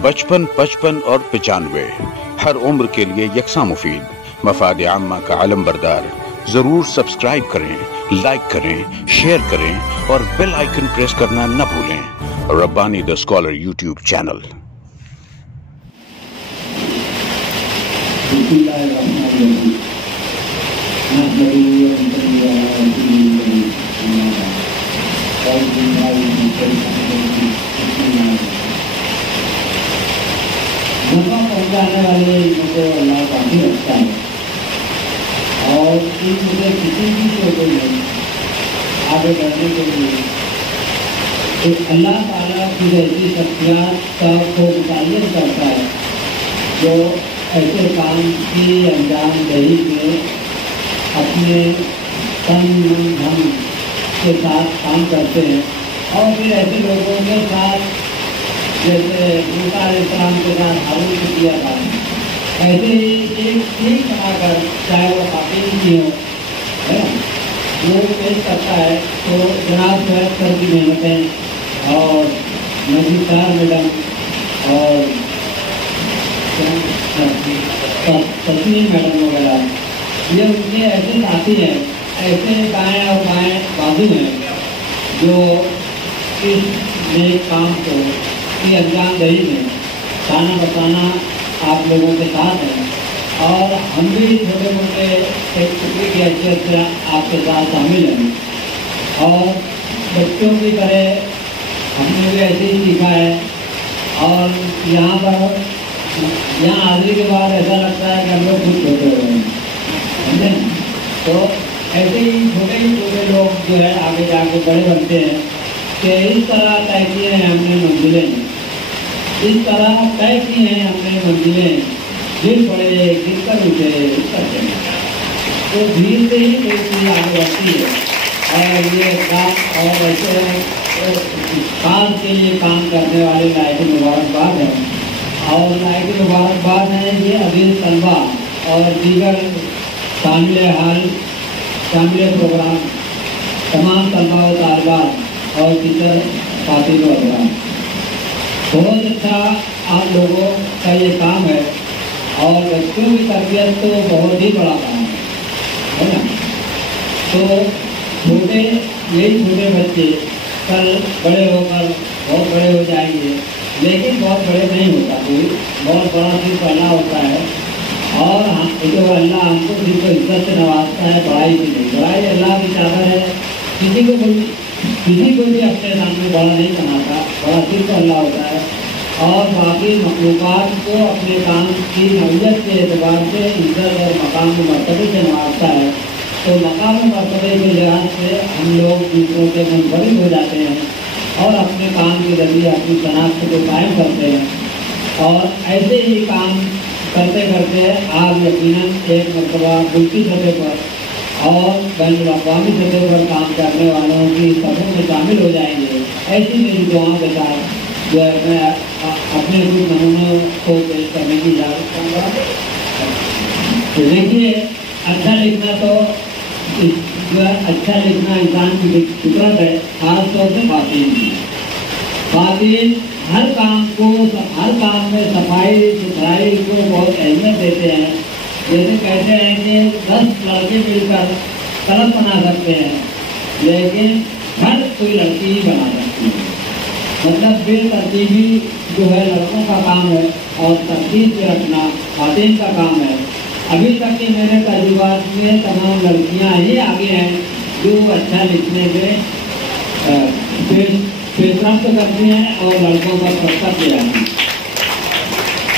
55, 55 और 95 हर उम्र के लिए यकसा मुफीद, मफाद आम्मा का अलम बरदार। जरूर सब्सक्राइब करें, लाइक करें, शेयर करें और बेल आइकन प्रेस करना न भूलें। Rabbani the scholar YouTube channel. नफा पहुँचाने वाले मुझे अल्लाह काफ़ी रखता है और एक मुझे किसी भी को नहीं आगे बढ़ने के लिए तो अल्लाह ताला की ऐसी शख्सियत का को मुतय्यन करता है जो ऐसे काम की अंजाम दही में अपने तन मन धन के साथ काम करते हैं और फिर ऐसे लोगों के साथ जैसे मूसा अलैहिस्सलाम के साथ हारून को किया था, ऐसे ही एक चीज बनाकर चाहे वो खातिन की हो, है ना, वो पेश करता है। तो जनाब सोहैब सर की मेहनतें और नजीर मैडम और तस्लीम मैडम वगैरह, ये उनके ऐसे साथी हैं, ऐसे दाएँ और बाएँ बाजू हैं जो इस नए काम को की अंजाम दही में खाना बताना आप लोगों के साथ हैं और हम भी छोटे मोटे एक टुकड़ी की हैसियत से आपके साथ शामिल हैं और बच्चों की तरह हमने भी ऐसे ही सीखा है। और यहाँ पर हाजिरी के बाद ऐसा लगता है कि हम लोग खुद छोटे हो गए हैं, समझे। तो ऐसे ही छोटे लोग जो है आगे जाके बड़े बनते हैं कि इस तरह तय किए हैं हमने मंजिलें, इस तरह तय की हैं हमने मंजिलें, गिर पड़े गिर कर उठे करते हैं। तो धीरे से ही कोई चीज़ आगे बढ़ती है और ये काम और ऐसे काम के लिए काम करने वाले लायक मुबारकबाद है और लायक मुबारकबाद है ये अजीज तलबा और दीगर शामिल प्रोग्राम तमाम तलबा व तालिबात और टीचर साथी वगैरह। बहुत अच्छा आप लोगों का ये काम है और बच्चों की तरबियत तो बहुत ही बड़ा काम है ना। तो यही छोटे बच्चे कल बड़े होकर बहुत बड़े हो जाएंगे, लेकिन बहुत बड़े नहीं होता, कोई बहुत बड़ा चीज़ पहला होता है। और जो अल्लाह हमको सिर्फ इज्जत से नवाजता है, बड़ाई की नहीं। बड़ाई अल्लाह की चादर है, किसी को भी अपने सामने बड़ा नहीं बनाता, बड़ा सिर्फ अल्लाह होता है। और बाकी मखलूक़ात को अपने काम की नौयत के एतबार से इज्जत और मकाम व मर्तबे से नवाजता है। तो मकाम व मर्तबे के लिहाज से हम लोग दूसरों से मुनफरिद हो जाते हैं और अपने काम के जरिए अपनी शनाख्त को कायम करते हैं। और ऐसे ही काम करते करते आप यकीनन एक मरतबा मुल्की सतह पर और बैनुल-अक़वामी सतह पर काम करने वालों की सफ़ों में शामिल हो जाएंगे। ऐसी मेरी दुआओं के साथ जो है मैं अपने कुछ नमूनों को पेश करने की इजाज़त करूँगा। तो देखिए, अच्छा लिखना तो जो है अच्छा लिखना इंसान की फितरत है, खास तौर से ख़वातीन हर काम में सफाई सुथराई को बहुत अहमियत देते हैं। जैसे कहते हैं कि 10 लड़के मिलकर कलम बना सकते हैं, लेकिन हर कोई लड़की ही बना सकती है। मतलब बेतरतीबी जो है लड़कों का काम है और तरतीब से रखना ख़वातीन का काम है। अभी तक के मेरे तजुर्बात में तमाम लड़कियां ही आगे हैं जो अच्छा लिखने में पेशरफ्त करती हैं और लड़कों का सबक ले आती हैं,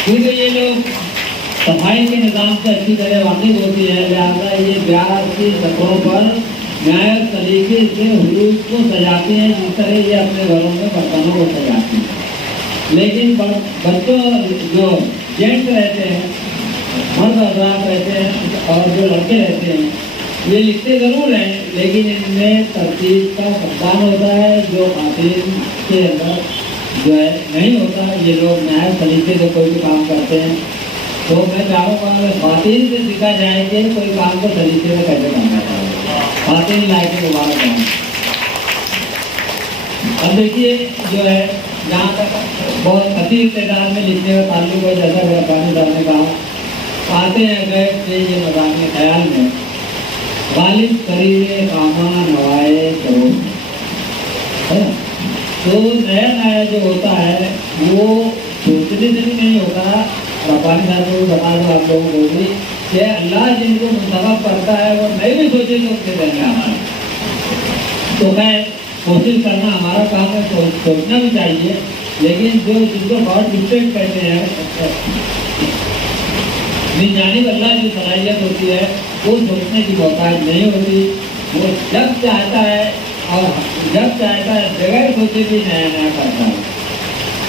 क्योंकि ये लोग सफाई के निज़ाम से अच्छी तरह वाकिफ़ होती है। लिहाजा ये ब्याह की सतहों पर न्याय तरीके से हुरूज को सजाती हैं, जिस तरह ये अपने घरों में बर्तनों को सजाती हैं। लेकिन बच्चों जो जेंट्स रहते हैं, मर्द हज़रात रहते हैं और जो लड़के रहते हैं, ये लिखते ज़रूर हैं, लेकिन इनमें तरतीब का फुकदान होता है जो ख़वातीन के अंदर जो है नहीं होता। ये लोग न्याय तरीके से कोई भी काम करते हैं। तो मैं चाहूँगा कि ख़वातीन से सीखा जाए कि कोई काम को तरीके से कैसे करना चाहिए। ख़वातीन लायक मुबारक हैं। अब देखिए जो है जहाँ तक बहुत अति तादाद में लिखने का ताल्लुक है, जैसा रब्बानी साहब ने कहा, आते हैं गए थे ये मज़ाक़ ख्याल में, गालिब करीबे कामा नवाए करो, है ना। तो नया नया जो होता है वो सोचने से भी नहीं होता। रब्बानी साहब को बता दो आप लोगों को भी कि अल्लाह जिनको मुंतखब करता है वो नहीं भी सोचे तो उसके देंगे हमारा। तो मैं कोशिश करना हमारा काम है, सोचना भी चाहिए, लेकिन जो जिनको गॉड गिफ्टेड कहते हैं, निजानिब अल्लाह की सलाहियत होती है, वो सोचने की मोहताज नहीं होती। वो जब चाहता है और जब चाहता है बगैर सोचे भी नया नया करता है।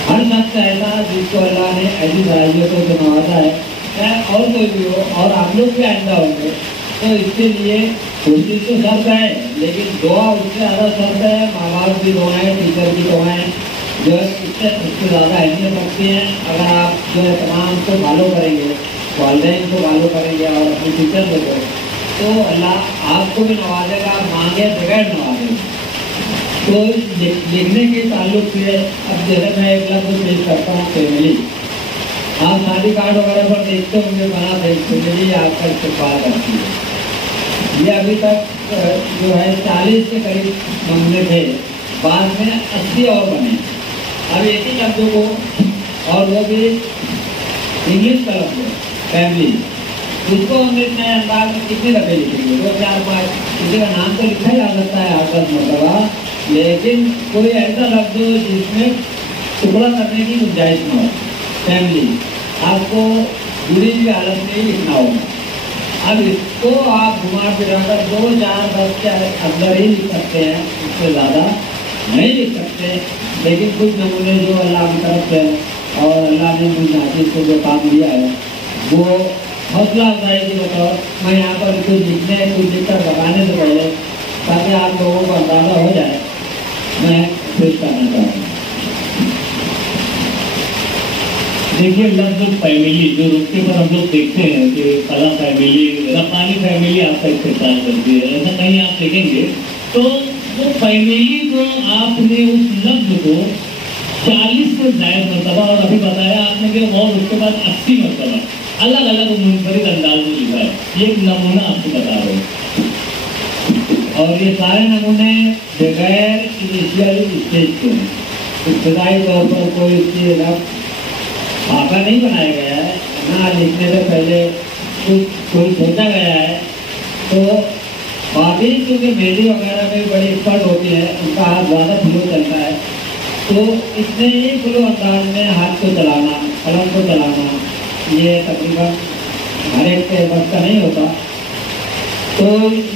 हर शख्स ऐसा जिसको अल्लाह ने ऐसी सलाहियतों से नवाजा है, चाहे और कोई भी हो, और आप लोग भी आइंदा होंगे, तो इसके लिए कोशिश तो शर्त है, लेकिन दुआ उससे ज़्यादा शर्त है। माँ बाप की दुआएं, टीचर की दुआएं जो है उससे ज़्यादा अहमियत रखती हैं। अगर आप जो है तमाम को फॉलो करेंगे, वालिदैन को फॉलो करेंगे और अपने टीचर को, तो अल्लाह आपको भी नवाजेगा, मांगे बगैर नवाजेगा। तो लिखने के ताल्लुक से अब जैसे मैं एक लफ्ज़ पेश करता हूँ, फैमिली। आप शादी कार्ड वगैरह पर देखते होंगे बना फैमिली आपका इस्तेमाल करती है। ये अभी तक जो है 40 के करीब नमूने थे, बाद में 80 और बने। अब एक ही लफ्ज़ों को, और वो भी इंग्लिश का लफ्ज़ है फैमिली, उसको हम इतने अंदाज में कितने दफ़े लिखेंगे? 2 4 5, किसी का नाम तो लिखा जा सकता है 8-10 मरतबा, लेकिन कोई ऐसा लफ्ज़ हो जिसमें टुकड़ा करने की गुंजाइश न हो। फैमिली आपको जुड़ी हुई हालत में ही लिखना होगा। अब इसको आप घुमा फिरा कर 2 4 10 के अंदर ही लिख सकते हैं, उससे ज़्यादा नहीं लिख सकते। लेकिन कुछ नमूने जो अल्लाह की तरफ से और अल्लाह ने मुझ नाज़िर को जो काम दिया है वो हौसला अफजाई की बतौर मैं यहाँ पर कुछ लिखने कुछ लिख कर बताने से पहले, ताकि आप लोगों को अंदाज़ा हो जाए, मैं पेश करना चाहूँगा। देखिए लफ्ज़ फैमिली जो रुकते पर हम लोग देखते हैं कि फला फैमिली, रब्बानी फैमिली आपका इस्तेमाल करती है, ऐसा कहीं आप देखेंगे तो वो फैमिली को आपने उस लफ्ज़ को 40 से ज़ायद मरतबा, और अभी बताया आपने कि और उसके बाद 80 मरतबा अलग अलग मुनफरिद अंदाज में लिखा है। ये एक नमूना आपको बता रहे हैं, और ये सारे नमूने बगैर इनिशियल स्टेज के हैं। इब्तदाई तौर पर कोई इसकी भाषा नहीं बनाया गया है, ना लिखने से पहले कोई सोचा गया है। तो बाकी क्योंकि मेहंदी वगैरह में बड़ी एक्सपर्ट होती है, उनका हाथ ज़्यादा फ्लो चलता है, तो इतने ही फ्लो अंदाज में हाथ को चलाना, कलम को चलाना, ये तकरीबन हर एक के बस का नहीं होता। तो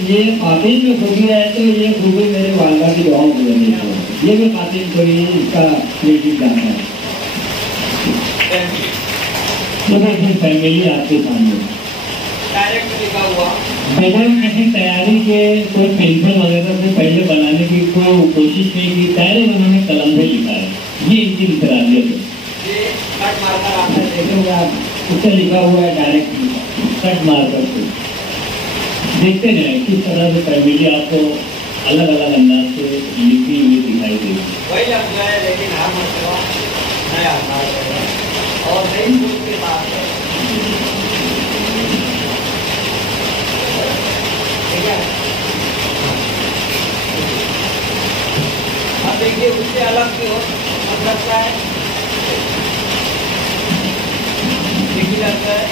ये खातिन में खूबी है, तो ये खूबी मेरे वालदा की दुआओं की वजह से, ये भी खातिन को ही इसका क्रेडिट जाना है। फैमिली आपके सामने डायरेक्ट लिखा हुआ बगैर किसी तैयारी के, कोई पेंसिल वगैरह से पहले बनाने की कोई कोशिश नहीं की, डायरेक्ट उन्होंने कलम से लिखा है। ये इनकी इंफरादियत है। ये कट मारकर आपने देखे हुए आप, उससे लिखा हुआ है डायरेक्ट कट मारकर से देखते जाए किस तरह से फैमिली आपको अलग अलग अंदाज से लिखी हुई दिखाई देगी। वही लफ्ज़ है, लेकिन हर मसला नया अंदाज है और नई सोच के साथ है। ठीक है, अब देखिए उससे अलग भी हो सकता है, लिखी लगता है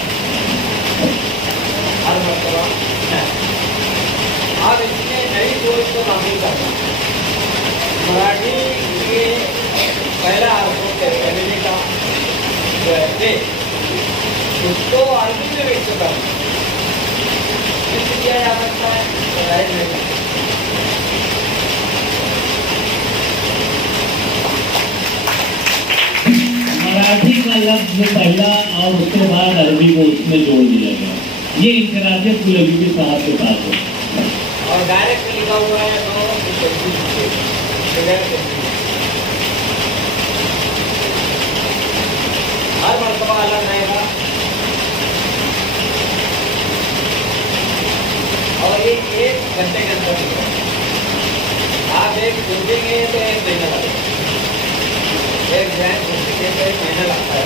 हर मसला। अब इसमें नई सोच को हासिल करना, मराठी के पहला अर्थ फैमिली का जो है उसको अरबी में व्यक्त करना किया जा सकता है, जाहिर नहीं। मराठी का लफ्ज़ पहला और उसके बाद अरबी को उसमें जोड़ दिया गया। ये इंफरादियत कुलवी के साथ के साथ है। और डायरेक्ट लिखा हुआ है तो हर मरतबा अलग रहेगा। और ये 1 घंटे के अंदर आप एक ढूंढेंगे तो 1 महीना लगेगा। एक डिजाइन एक महीना लगता है।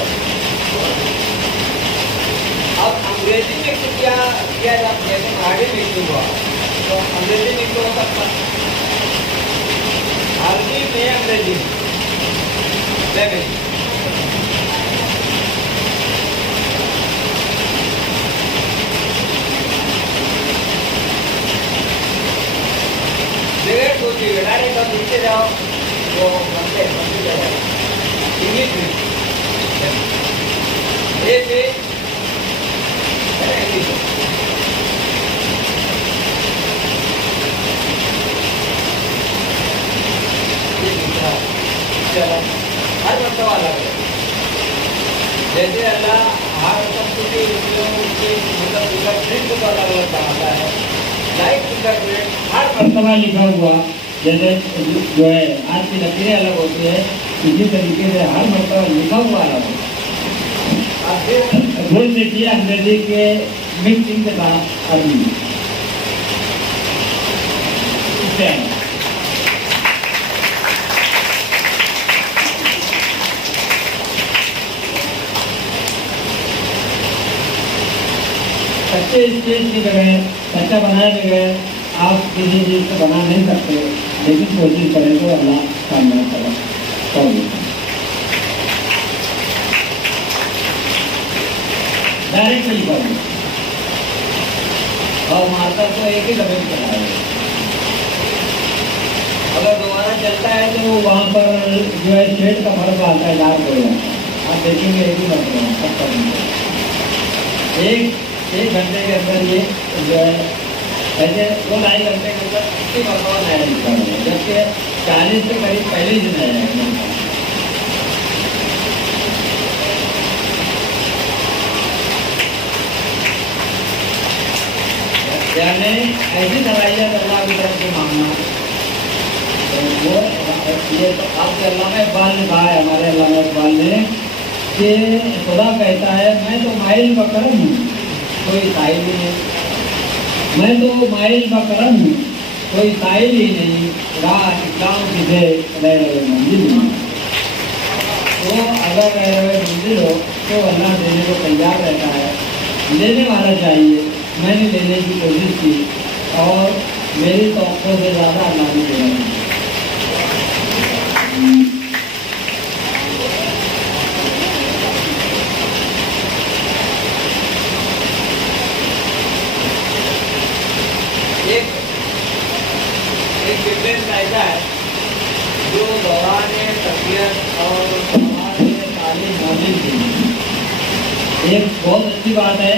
अब अंग्रेजी में क्या किया जाता है, जैसे मराठी में हुआ तो अंग्रेजी में तो हो सकता है, अरबी में अंग्रेजी जगह सोचिए, डायरेक्ट आप नीचे जाओ वो बनते जाएगा इंग्लिश में ये से हर मरतबा अलग है। जैसे अल्लाह हर सबके मतलब फिंगरप्रिंट को अलग अलग बनाता है, लाइक फिंगरप्रिंट हर मरतबा लिखा हुआ जैसे जो है आज की लकीरें अलग होती है, इसी तरीके से हर मरतबा लिखा हुआ अलग होता है। अब फिर देखिए अंग्रेजी के मिक्सिंग के साथ अरबी सच्चे स्टेज की जगह सच्चा बनाए बगैर आप किसी चीज़ को बना नहीं सकते, लेकिन कोशिश करें तो अल्लाह कामयाब करेगा। डायरेक्ट नहीं करेंगे और मार्कर को एक ही दफे में चलाएंगे। अगर दोबारा चलता है तो वहाँ पर जो है शेड का फर्क आता है, डार्क हो जाता है। आप देखेंगे एक ही मतलब एक घंटे के अंदर ये जो है ऐसे 2-2.5 घंटे के अंदर 80 मरतबा नया दिखता है, जबकि 40 के करीब पहले ही नया है। यानी ऐसी दवाइयाँ अल्लाह की तरफ से मांगना, तो वो ये तो आपके अल्लामा इकबाल ने कहा है, हमारे अल्लामा इकबाल ने, कि खुदा कहता है मैं तो माइल बकरम हूँ कोई साहिल ही नहीं, मैं तो माइल बकरम हूँ कोई साहिल ही नहीं, राह इस्लाम सीधे रहे मंजिल में। तो अगर रहे मंजिल हो तो अल्लाह देने को तैयार रहता है, लेने वाला चाहिए। मैंने लेने की कोशिश की और मेरी तौक़ों से ज़्यादा अल्लाह ने देना। एक डिफरेंस ऐसा है जो दौरान तबीयत और तालीम मौजूद थी। एक बहुत अच्छी बात है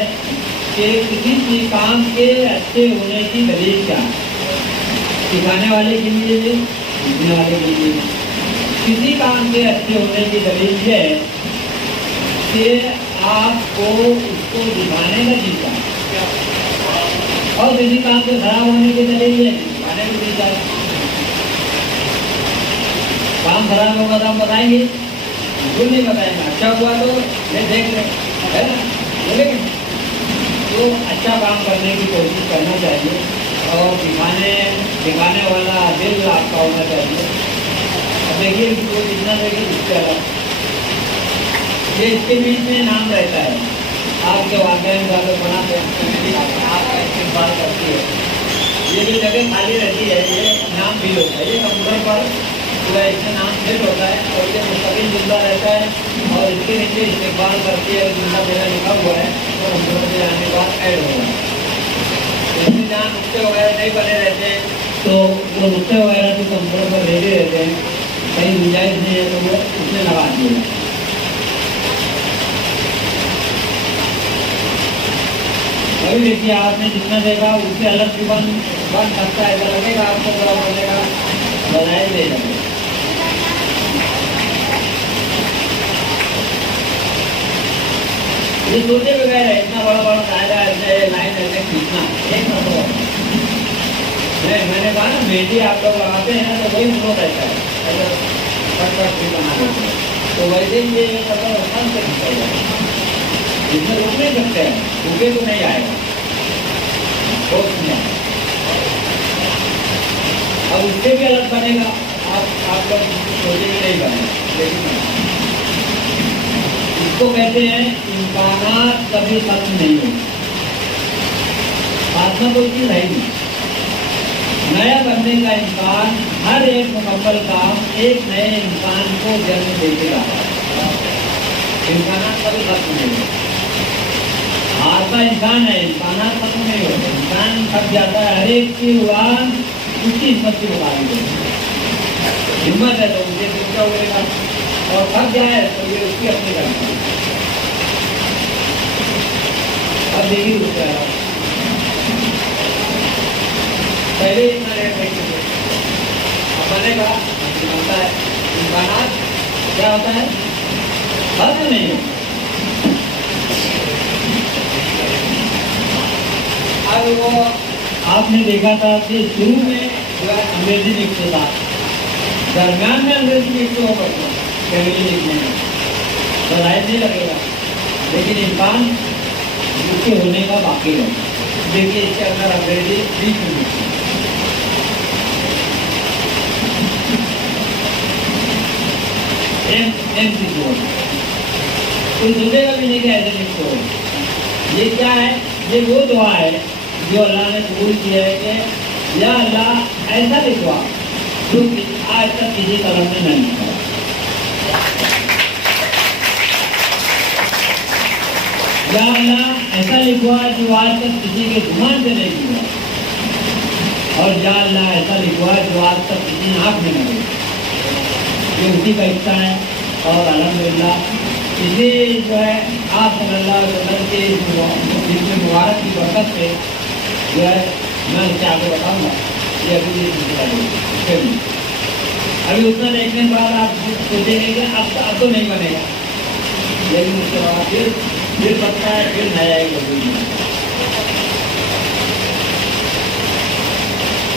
कि किसी काम के अच्छे होने की दलील क्या है, सिखाने वाले के लिए भी सीखने वाले के लिए। किसी काम के अच्छे होने की दलील ये है कि आपको उसको दिखाने का जीता, और किसी काम के खराब होने की दलील ये दिखाने को जीता। काम खराब होगा तो हम बताएंगे, बिल्कुल नहीं बताएंगे। अच्छा हुआ तो ये देख लें, है ना, बोलेंगे। तो अच्छा काम करने की कोशिश करना चाहिए और दिखाने वाला दिल आपका होना चाहिए। अब देखिए इसको जितना देखिए इसके अलग ये इसके बीच में नाम रहता है। आपके वाकई में बनाते आपका इस्तेमाल करती है, ये जो जगह खाली रहती है ये नाम भी होता है। ये कंप्यूटर पर पूरा इसमें नाम फिट होता है और ये मुस्तकिल जुमला रहता है और इसके नीचे इस्तेमाल करती है जुमला मेरा लिखा हुआ है, तो कंप्यूटर में जाने के बाद ऐड होगा। इसमें जहाँ नुक्ते वगैरह नहीं बने रहते हैं तो वो नुक्ते वगैरह तो कंप्यूटर पर रेडी रहते हैं, कहीं गुंजाइश नहीं है तो वो उसमें लगा दिए। अभी देखिए आपने जितना देखा उससे अलग भी बन सकता है, ऐसा लगेगा आपको बड़ा बनेगा बनाए दे लगे। ये सोचे बगैर है इतना बड़ा बड़ा दायरा ऐसे लाइन ऐसे खींचना एक मतलब मैंने कहा ना मेहंदी आप लोग लगाते हैं ना तो वही फ्लो रहता है, ऐसा फट भी बना देते हैं। तो वैसे ही ये मतलब आसान से खींचा जाएगा, इसमें रुक नहीं सकते हैं, रुके तो नहीं आएगा, अब उससे भी अलग बनेगा। आप लोग सोचेंगे नहीं करना, लेकिन इसको कहते हैं इम्कानात कभी खत्म नहीं होते। आत्मा कोई चीज है नहीं, नया बनने का इम्कान, हर एक मुकम्मल काम एक नए इंसान को जन्म देते रहा। इम्कानात कभी खत्म नहीं होते। आत्मा इंसान है, इम्कानात खत्म नहीं होते। इंसान थक जाता है, हर एक की उड़ान उसकी हिम्मत के मुताबिक होती है। हिम्मत है तो मुझे दूसरा उड़ेगा, और थक जाए तो ये उसकी अपनी करनी है। अब देखिए दूसरा पहले इतना रेट नहीं थे, अब बनेगा बनता है। इम्कानात क्या होता है, खत्म नहीं होता। अब वो आपने देखा था कि शुरू में जो है अंग्रेजी लिखते था, दरम्यान में अंग्रेजी लिखते हो बच्चों फैमिली लिखने में तो राय नहीं लगेगा, लेकिन इम्कान उसके होने का बाकी है। देखिए इसके अंदर अंग्रेजी बीच में लिखते हैं। कोई सोचेगा भी नहीं कि ऐसे लिखते हो। ये क्या है, ये वो दुआ है जो अल्लाह ने कबूल किया है कि या अल्लाह ऐसा लिखवा जो आज तक किसी कलम में नहीं लिखा। या अल्लाह ऐसा लिखवा जो आज तक किसी के जुबान से नहीं लिखा, और या अल्लाह ऐसा लिखवा जो आज तक किसी आँख में नहीं लिखा। ये उसी का हिस्सा है। और अल्हम्दुलिल्लाह इसी जो है आप सल्लल्लाहु अलैहि वसल्लम के जिसमें मुबारक की बरकत से जो है मैं उससे आगे बताऊँगा। ये अभी उतना देखने के बाद आप सोचेंगे कि अब तो नहीं बनेगा, लेकिन उसके बाद फिर बनता है, फिर नया एक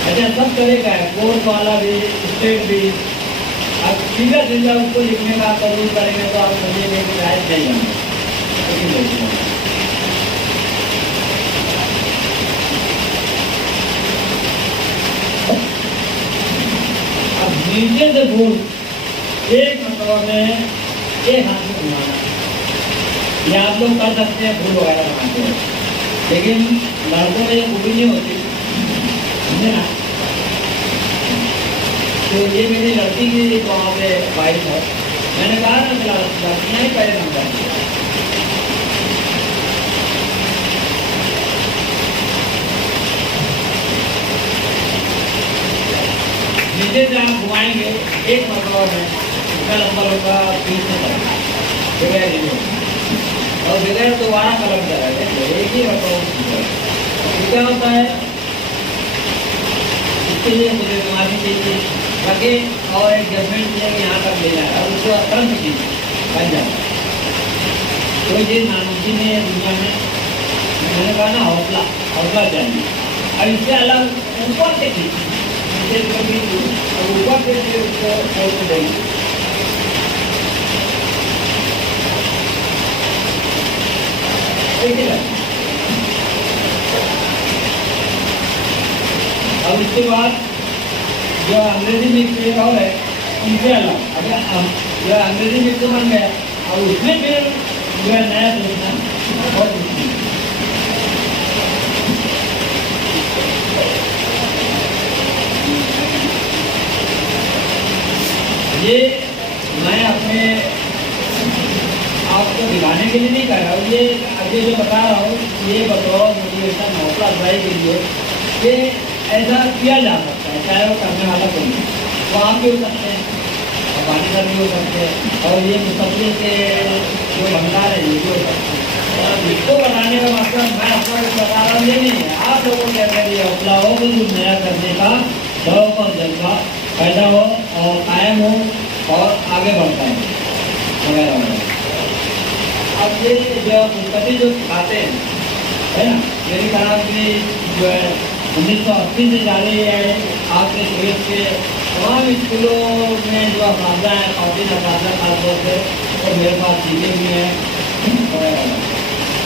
अच्छा सब तरह का है, कोर्ट वाला भी, स्टेट भी। अब सीधा सीधा उसको लिखने का कबूल करेंगे तो आप समझेंगे कि शायद नहीं बनेगा। अब नीचे से फूल एक मतलब में एक हाथ में घुमाना, ये आप लोग कर सकते हैं, फूल वगैरह बनाते हैं, लेकिन लड़कों में ये खूबी नहीं होती, समझे ना। तो ये मेरी लड़की की वहाँ पे वाइफ है, मैंने कहा ना लड़कियाँ ही पहले नंबर नीचे से आप घुमाएंगे एक मरतबा में, इसका नंबर होगा 20 बगैर और बगैर दोबारा कलम कराएंगे, एक ही मरतबा। क्या होता है इसके लिए मुझे माफी चाहिए ताकि और एक जजमेंट दिया कि यहाँ तक ले जाए और उसको तुरंत चीज बन जाए। कोई चीज़ नामुमकिन है दुनिया में, मैंने कहा ना हौसला चाहिए। अब इससे अलग ऊपर से इससे कभी ऊपर से उसको छोड़ देंगे। अब इसके बाद जो अंग्रेजी मिक्स और है उनसे अलग, अगर जो अंग्रेजी मिक्स बन गया और उसमें फिर जो है नया सोचना बहुत मुश्किल है। ये मैं अपने आपको दिखाने के लिए नहीं कर रहा हूँ, ये आगे जो बता रहा हूँ ये बतौर मोटिवेशन हौसला अफजाई के लिए कि ऐसा किया जा सकता है, चाहे वो करने वाला कोई वो आप भी हो सकते हैं, पानी भी हो सकते हैं, और ये मुस्तक़बिल के जो भंडार है ये भी हो सकते हैं। और इसको बताने का मतलब मैं अपना कुछ बता रहा हूँ ये नहीं है, आप लोगों के अंदर ये हौसला हो कि कुछ नया करने का शौक़ और जज्बा पैदा हो और कायम हो और आगे बढ़ता है वगैरह वगैरह। अब ये जो पुस्तकें जो सिखाते हैं है ना, मेरी ख्याल की जो है 1980 से जारी है आपके देश के तमाम स्कूलों में जो असाजा है, काफी असाजा खासतौर से और मेरे पास सीखे भी हैं,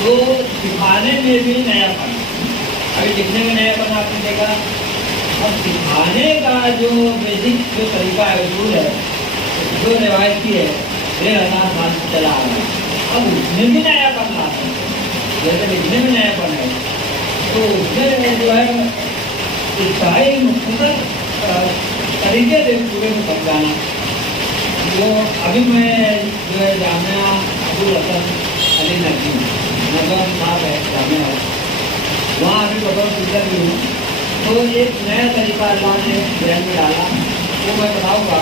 तो सिखाने में भी नया पन, अभी लिखने में नया पन आपने देखा, अब सिखाने का जो बेसिक जो तरीका है, उसूल है, जो रिवायती है, 1500 साल से चला आ रहा है। अब उसमें भी नयापन लाता है, जैसे लिखने में नयापन है, तो उसमें जो है इसका मुख्तसर तरीके से पूरे को समझाना। जो अभी मैं जो है जामिया अबुल हसन अली नकवी नगर साहब है जामिया, वहाँ अभी बतौर टीचर भी हूँ। तो एक नया तरीका अल्लाह ने ध्यान में डाला, वो मैं बताऊँगा।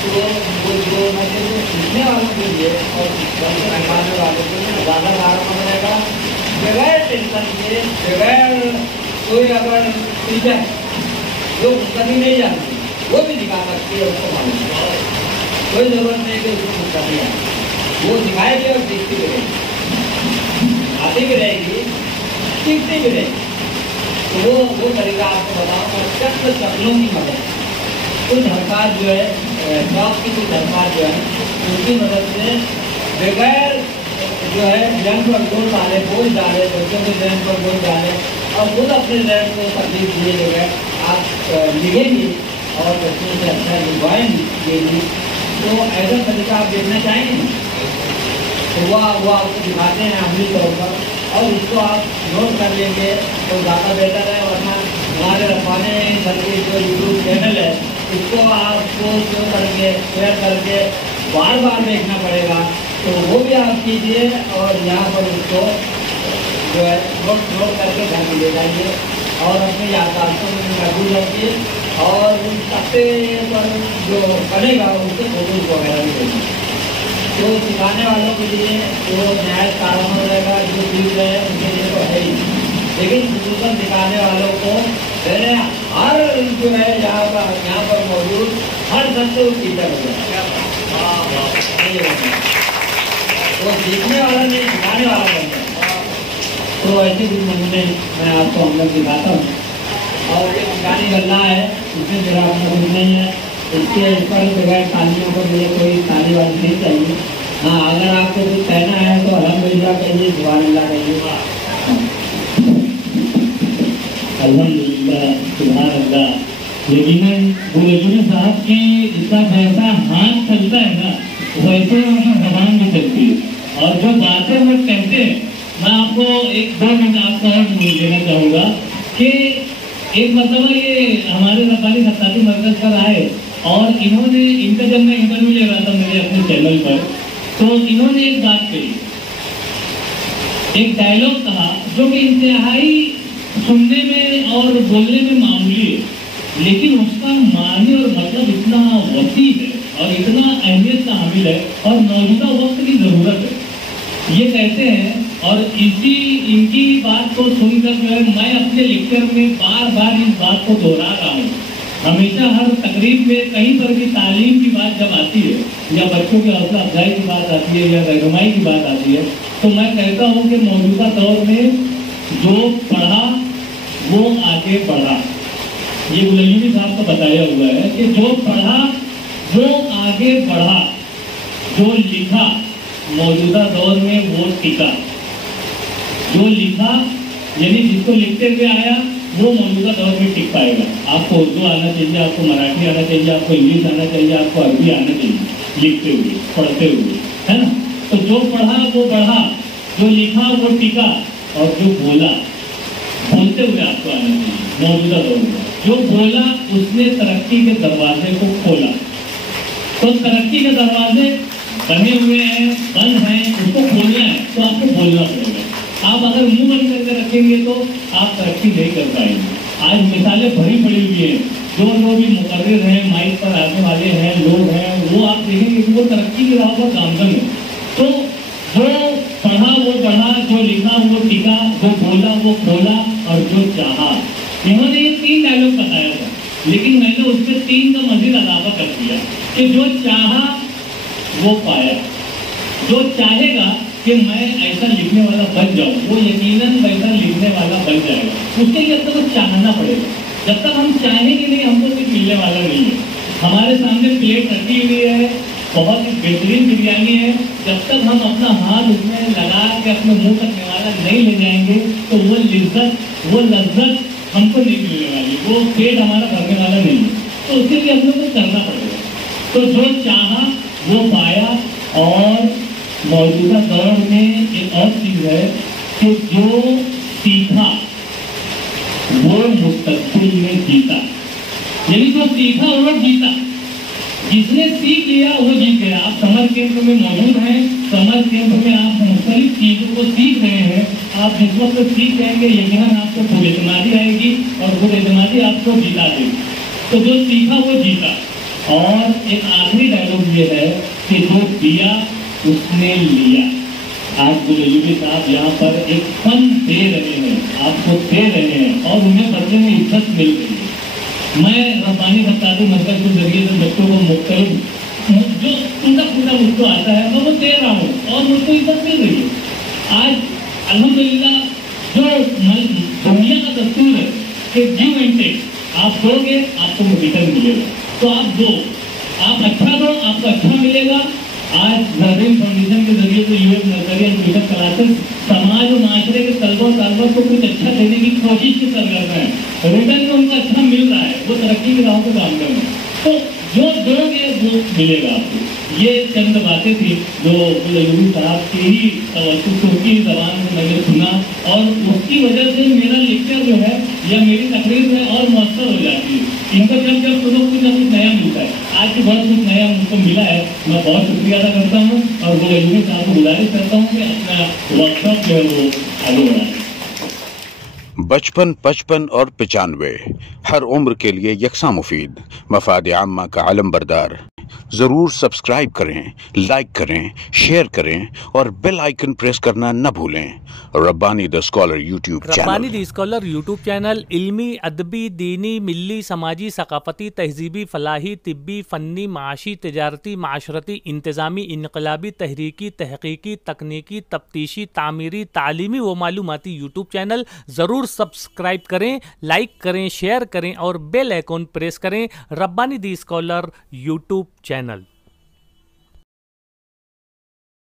तो वो जो न सिर्फ सीखने वालों के लिए और बल्कि सिखाने वालों के लिए ज़्यादा आराम रहेगा, बगैर टेंशन के, बगैर कोई अगर टीचर जो कभी नहीं जानती वो भी दिखा सकती है, उसको मालूम कोई ज़रूरत नहीं कि उसको कुछ करनी है, वो सिखाएगी और सीखती भी रहेगी, आती भी रहेगी, सीखती भी रहेगी। तो वो तरीका आपको बताऊँगा। चक्र शक्लों की मदद, कुछ हरकत जो है शौक की कुछ हरकत जो है उनकी मदद से बगैर जो है जहन पर जोर डाले, बोझ डाले, बच्चों के जहन पर बोझ डाले और खुद अपने जहन को तकलीफ दिए जो है आप लिखेंगे और बच्चों से अच्छा लिखवाएंगे। तो ऐसा तरीका आप देखना चाहेंगे तो वो आपको दिखाते हैं अमली तौर पर, और इसको आप नोट कर लेंगे तो ज़्यादा बेहतर है। वरना हमारे रखवाने सर के जो यूट्यूब चैनल है इसको आपको जो करके शेयर करके बार बार देखना पड़ेगा, तो वो भी आप कीजिए और यहाँ पर उसको जो है नोट करके घर में ले जाइए और अपने याददाश्तों में महफूज रखिए और उन तख्ते पर जो बनेगा उसके फोटोज वगैरह भी देंगे। तो सिखाने वालों के लिए जो न्याय कानून रहेगा, जो चीज़ है उनके लिए तो है ही, लेकिन खुसूसन सिखाने वालों को मैंने हर जो है यहाँ पर मौजूद हर शख्स टीचर हो जाए, वो सीखने वाला नहीं सिखाने वाला बन जाए। तो ऐसे कुछ नमूने मैं आपको हम लोग दिखाता हूँ। और एक गानी गल्ला है, इसमें मेरा अपना कुछ नहीं है, इसके ऊपर बगैर तालियों को मुझे कोई ताली वाली नहीं चाहिए। हाँ, अगर आपको कुछ कहना है तो अल्हम्दुलिल्लाह कहिए, सुभान अल्लाह कहिए। अल्हम्दुलिल्लाह, सुभान अल्लाह। यकीनन बुजुर्ग साहब की इसका जैसा हाथ चलता है ना वैसे उनकी जबान भी चलती है, और जो बातें वो कहते हैं, मैं आपको एक 2 मिनट आपको और देना चाहूँगा कि एक मतलब ये हमारे रब्बानी सत्ताती मरकज पर आए और इन्होंने इनका जब मैं इंटरव्यू ले रहा था मेरे अपने चैनल पर, तो इन्होंने एक बात कही, एक डायलॉग कहा जो कि इंतहाई सुनने में और बोलने में मामूली है, लेकिन उसका मानी और मतलब इतना वसी है और इतना अहमियत का हामिल है और मौजूदा वक्त की ज़रूरत है। ये कहते हैं और इनकी बात को सुनकर जो है मैं अपने लेक्चर में बार बार इस बात को दोहरा रहा हूँ। हमेशा हर तकरीब में कहीं पर भी तालीम की बात जब आती है या बच्चों की हौसला अफजाई की बात आती है या रहनुमाई की बात आती है, तो मैं कहता हूँ कि मौजूदा दौर में जो पढ़ा वो आगे बढ़ा। ये गुलामी साहब को बताया हुआ है कि जो पढ़ा वो आगे बढ़ा, जो लिखा मौजूदा दौर में वो टिका। जो लिखा यानी जिसको लिखते हुए आया वो मौजूदा दौर में टिक पाएगा। आपको उर्दू आना चाहिए, आपको मराठी आना चाहिए, आपको इंग्लिश आना चाहिए, आपको अरबी आना चाहिए, लिखते हुए पढ़ते हुए, है ना। तो जो पढ़ा वो बढ़ा, जो लिखा वो टिका, और जो बोला बोलते हुए आपको आना चाहिए मौजूदा दौर में। जो बोला उसने तरक्की के दरवाजे को खोला। तो तरक्की के दरवाजे बने हुए हैं, बंद हैं, उसको खोलना है तो आपको बोलना पड़ेगा। आप अगर मुंह बंद करके रखेंगे तो आप तरक्की नहीं कर पाएंगे। आज मिसालें भरी पड़ी हुई हैं, जो भी मुकर्रिर हैं, माइक पर आने वाले हैं, लोग हैं, वो आप देखेंगे कि वो तरक्की की राह पर गामजन है। तो जो पढ़ा वो बढ़ा, जो लिखा वो टिका, जो बोला वो खोला, और जो चाहा। इन्होंने ये 3 डायलॉग बताया था, लेकिन मैंने उसमें 3 का मजीद अदाफा कर दिया कि जो चाहा वो पाया। जो चाहेगा कि मैं ऐसा लिखने वाला बन जाऊँ, वो यकीनन वैसा लिखने वाला बन जाएगा। उसके लिए अब तक तो चाहना पड़ेगा। जब तक हम चाहेंगे नहीं, हमको कुछ मिलने वाला नहीं है। हमारे सामने प्लेट रखी हुई है, बहुत ही बेहतरीन बिरयानी है, जब तक हम अपना हाथ उसमें लगा के अपने मुंह तक निवाला नहीं ले जाएंगे तो वो लिज्जत, वो लज्जत हमको नहीं मिलने वाली। वो पेट हमारा भरने वाला नहीं है, तो उसके लिए हम लोग को करना पड़ेगा। तो जो चाहा वो पाया। और मौजूदा दौर में एक और चीज है कि जो सीखा वो मुस्तकबिल में जीता, यानी जो सीखा वो जीता, जिसने सीख लिया वो जीत गया। आप समर कैंप में मौजूद हैं, समर कैंप में आप मुख्तलिफ चीजों को सीख रहे हैं। आप जिस वक्त सीख जाएंगे यकीनन आपको खुद एतमादी आएगी और खुद एतमादी आपको जीता देगी। तो जो सीखा वो जीता। और एक आखिरी डायलॉग ये है कि जो दिया उसने लिया। आज गुलेलुबी साहब यहाँ पर एक फन दे रहे हैं, आपको दे रहे हैं और उन्हें बदले में इज्जत मिल रही है। मैं रब्बानी बरकातुहू मरकज़ के जरिए से बच्चों को मुख्तलिफ जो टूटा फूटा मुझको आता है मैं वो दे रहा हूँ और मुझको इज्जत मिल रही है। आज अल्हम्दुलिल्लाह जो दुनिया का दस्तूर है कि गिव एंड टेक, आप दोगे आपको रिटर्न मिलेगा, तो आप दो, आप अच्छा दो आपको अच्छा मिलेगा। आज जर्विन फाउंडेशन के जरिए से US nursery and tuition classes समाज और माशरे के तलबा तालबा को कुछ अच्छा देने की कोशिश कर रहे हैं। रिटर्न में उनको अच्छा मिल रहा है, वो तरक्की की राहों पर काम कर रहे हैं। तो जो दोगे वो मिलेगा आपको। ये चंद बातें थी जो गुलेलुबी साहब की ही उनकी जबान में मैंने सुना और उसकी वजह से मेरा लेक्चर जो है या मेरी तकरीर में और मौसर हो जाती है। इनको जब जब सुनो कुछ ना कुछ नया मिलता है। आज भी बहुत कुछ नया मुझको मिला है, मैं बहुत शुक्रिया अदा करता हूँ और गुलेलुबी साहब को गुजारिश करता हूँ कि अपना वर्कशॉप जो है वो आगे बढ़ाएं। 55, 55 और 95 हर उम्र के लिए यकसा मुफीद, मफाद आम्मा का आलम बरदार। ज़रूर सब्सक्राइब करें, लाइक करें, शेयर करें और बेल आइकन प्रेस करना न भूलें। Rabbani the scholar YouTube channel. Rabbani the scholar YouTube channel इल्मी, अदबी, दीनी, मिल्ली, समाजी, सकाफती, तहजीबी, फलाही, तिब्बी, फ़न्नी, माशी, तिजारती, माशरती, इंतज़ामी, इनकलाबी, तहरीकी, तहकीकी, तकनीकी, तफ्तीशी, तामीरी, तालीमी व मालूमाती यूट्यूब चैनल। ज़रूर सब्सक्राइब करें, लाइक करें, शेयर करें और बेल आइकन प्रेस करें। Rabbani the scholar YouTube channel.